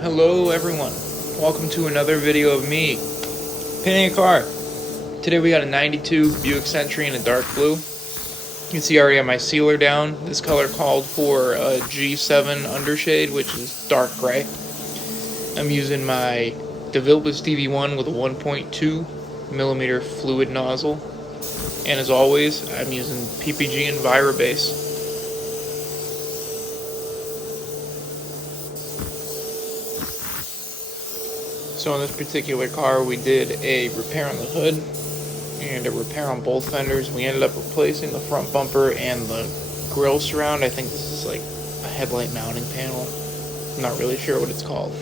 Hello everyone, welcome to another video of me painting a car. Today we got a 92 Buick Century in a dark blue. You can see I already have my sealer down. This color called for a G7 undershade, which is dark gray. I'm using my DeVille Stevie 1 with a 1.2 millimeter fluid nozzle. And as always, I'm using PPG and Vira base. So in this particular car, we did a repair on the hood and a repair on both fenders. We ended up replacing the front bumper and the grille surround. I think this is like a headlight mounting panel. I'm not really sure what it's called.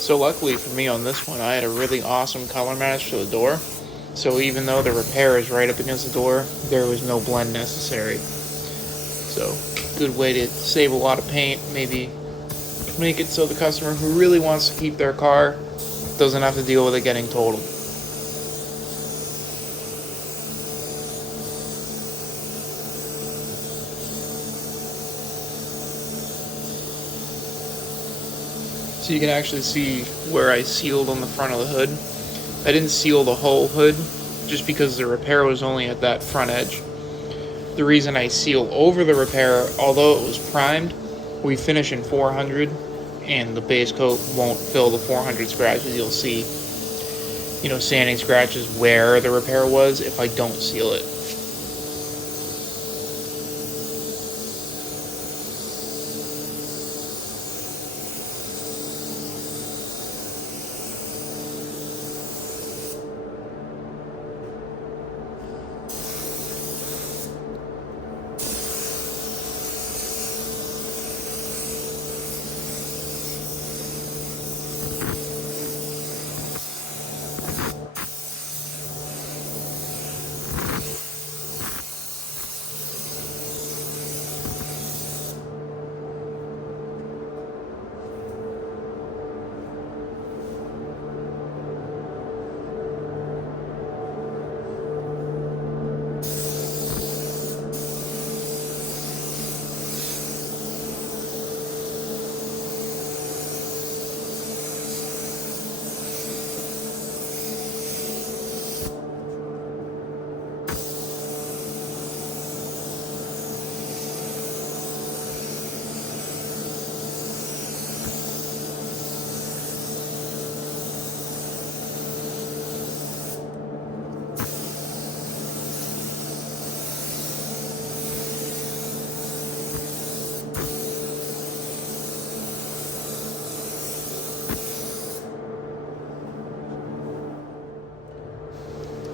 So luckily for me on this one, I had a really awesome color match to the door. So even though the repair is right up against the door, there was no blend necessary. So good way to save a lot of paint, maybe make it so the customer who really wants to keep their car doesn't have to deal with it getting totaled. So you can actually see where I sealed on the front of the hood. I didn't seal the whole hood just because the repair was only at that front edge. The reason I seal over the repair, although it was primed, we finish in 400 and the base coat won't fill the 400 scratches. You'll see, sanding scratches where the repair was if I don't seal it.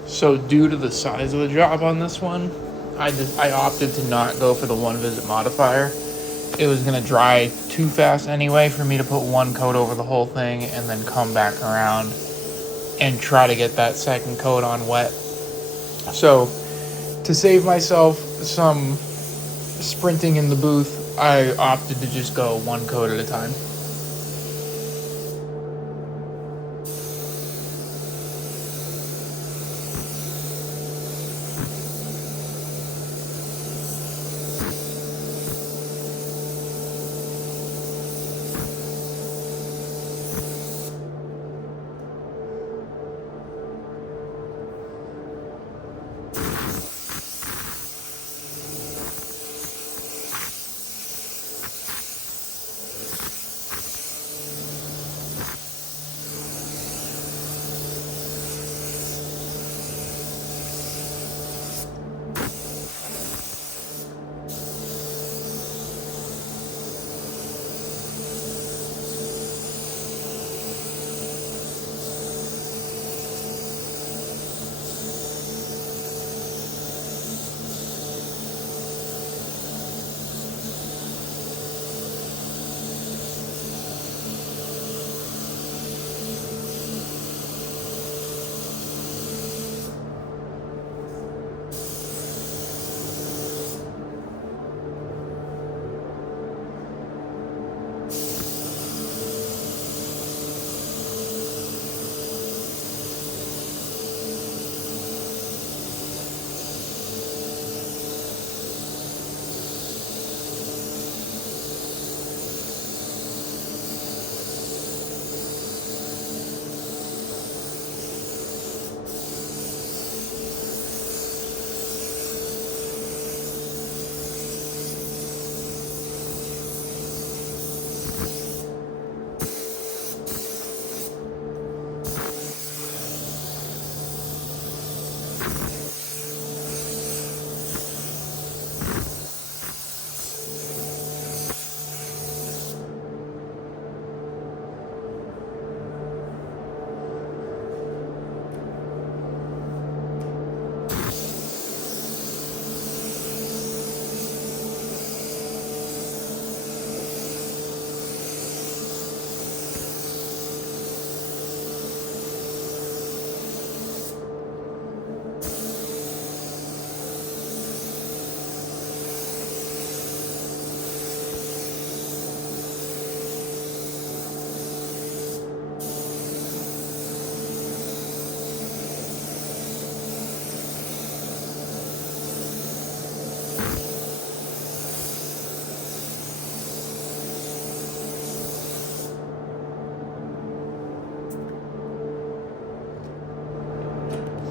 So due to the size of the job on this one, I opted to not go for the one visit modifier. It was going to dry too fast anyway for me to put one coat over the whole thing and then come back around and try to get that second coat on wet. So to save myself some sprinting in the booth, I opted to just go one coat at a time.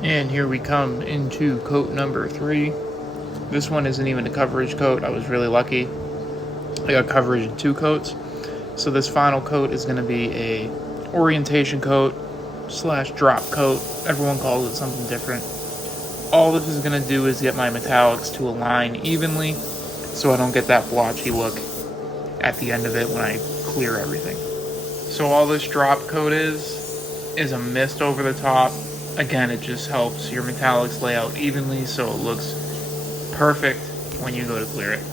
And here we come into coat number 3. This one isn't even a coverage coat. I was really lucky. I got coverage in 2 coats. So this final coat is going to be a orientation coat / drop coat. Everyone calls it something different. All this is going to do is get my metallics to align evenly so I don't get that blotchy look at the end of it when I clear everything. So all this drop coat is a mist over the top. Again, it just helps your metallics lay out evenly so it looks perfect when you go to clear it.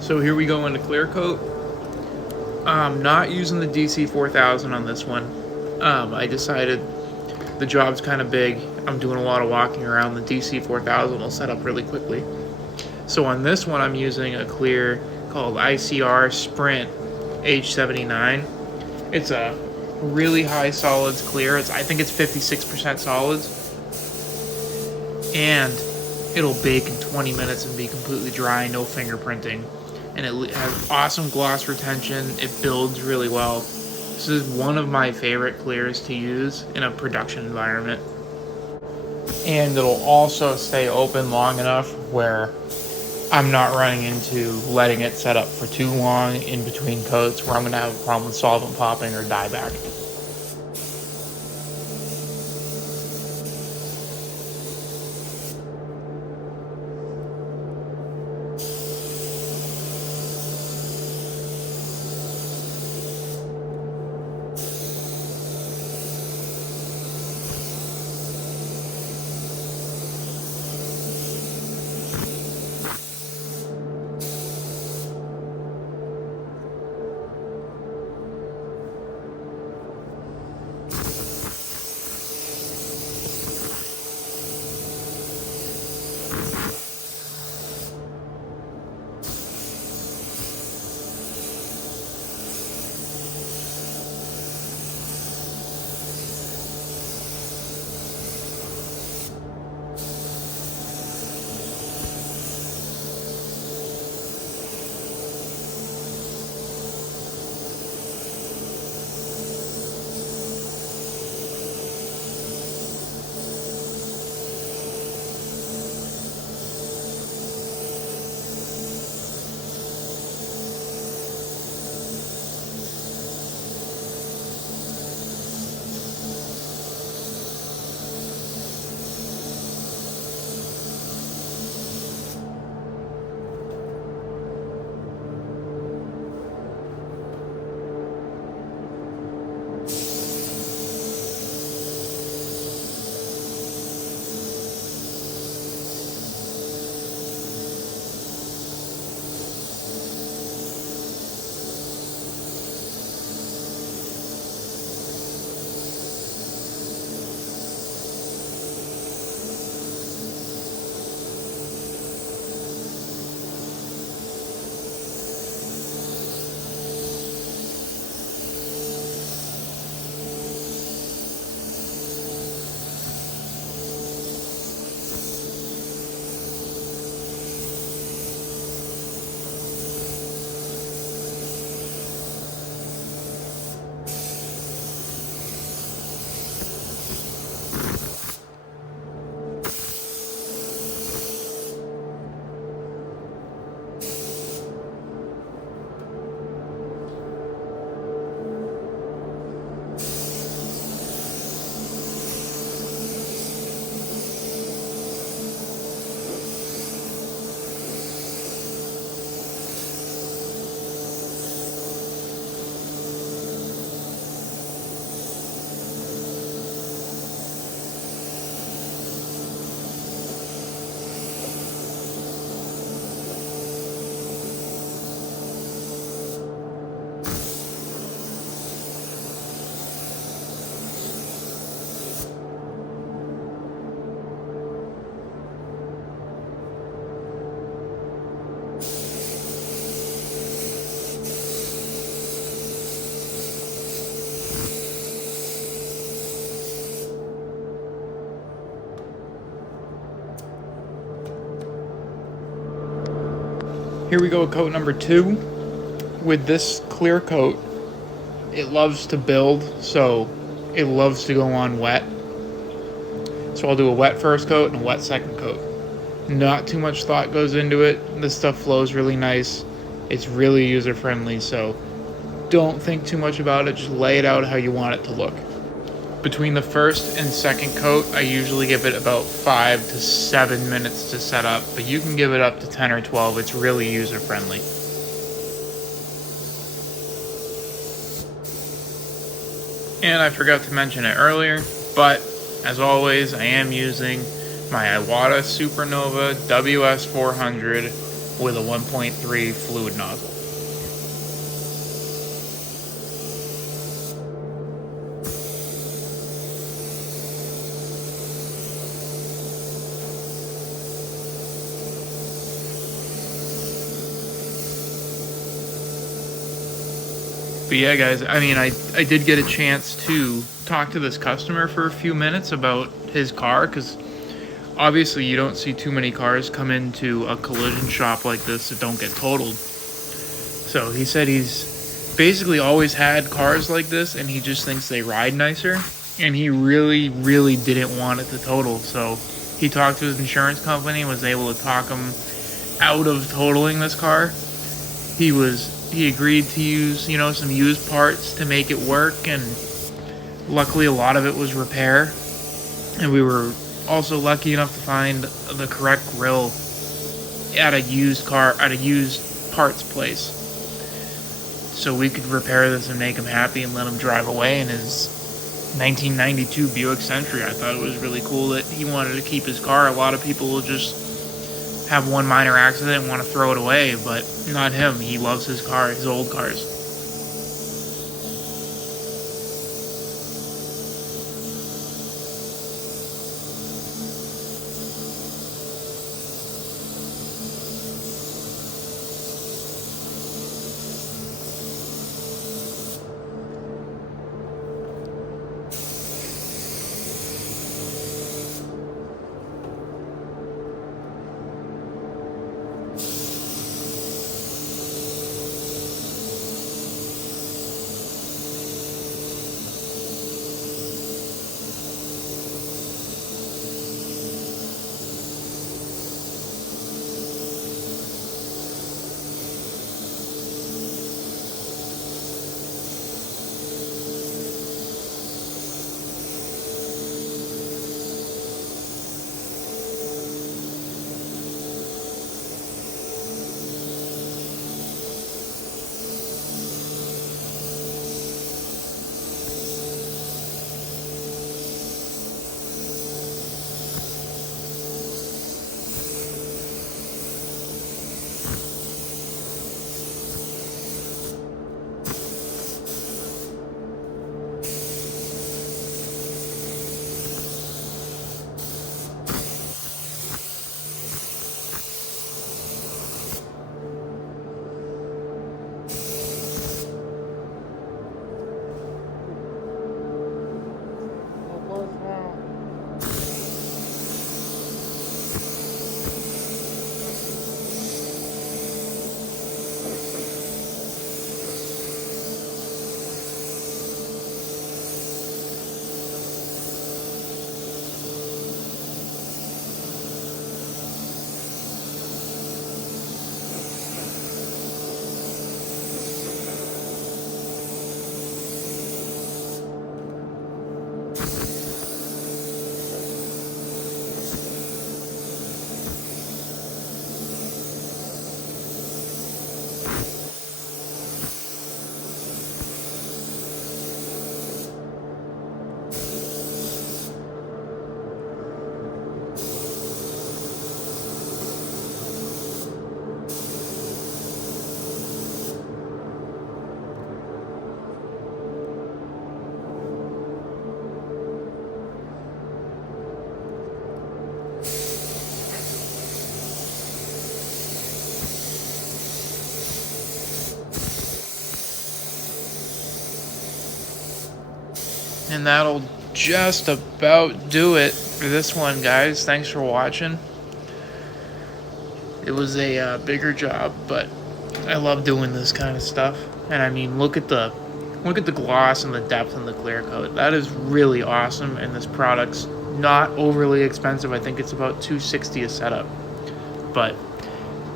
So here we go into clear coat. I'm not using the DC 4000 on this one. I decided the job's kind of big. I'm doing a lot of walking around. The DC 4000 will set up really quickly. So on this one, I'm using a clear called ICR Sprint H79. It's a really high solids clear. I think it's 56% solids. And it'll bake in 20 minutes and be completely dry, no fingerprinting. And it has awesome gloss retention. It builds really well. This is one of my favorite clears to use in a production environment. And it'll also stay open long enough where I'm not running into letting it set up for too long in between coats where I'm going to have a problem with solvent popping or dieback. Here we go with coat number 2. With this clear coat, it loves to build, so it loves to go on wet. So I'll do a wet first coat and a wet second coat. Not too much thought goes into it. This stuff flows really nice. It's really user friendly, so don't think too much about it. Just lay it out how you want it to look. Between the first and second coat, I usually give it about 5 to 7 minutes to set up, but you can give it up to 10 or 12. It's really user friendly. And I forgot to mention it earlier, but as always, I am using my Iwata Supernova WS400 with a 1.3 fluid nozzle. But yeah, guys, I mean, I did get a chance to talk to this customer for a few minutes about his car, because obviously you don't see too many cars come into a collision shop like this that don't get totaled. So he said he's basically always had cars like this, and he just thinks they ride nicer, and he really, really didn't want it to total. So he talked to his insurance company and was able to talk him out of totaling this car. He agreed to use, some used parts to make it work, and luckily a lot of it was repair. And we were also lucky enough to find the correct grill at a used parts place. So we could repair this and make him happy and let him drive away in his 1992 Buick Century. I thought it was really cool that he wanted to keep his car. A lot of people will just have one minor accident and want to throw it away, but not him. He loves his car, his old cars. And that'll just about do it for this one, guys. Thanks for watching. It was a bigger job, but I love doing this kind of stuff. And I mean, look at the gloss and the depth and the clear coat. That is really awesome, and this product's not overly expensive. I think it's about $260 a setup. But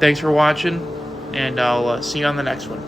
thanks for watching, and I'll see you on the next one.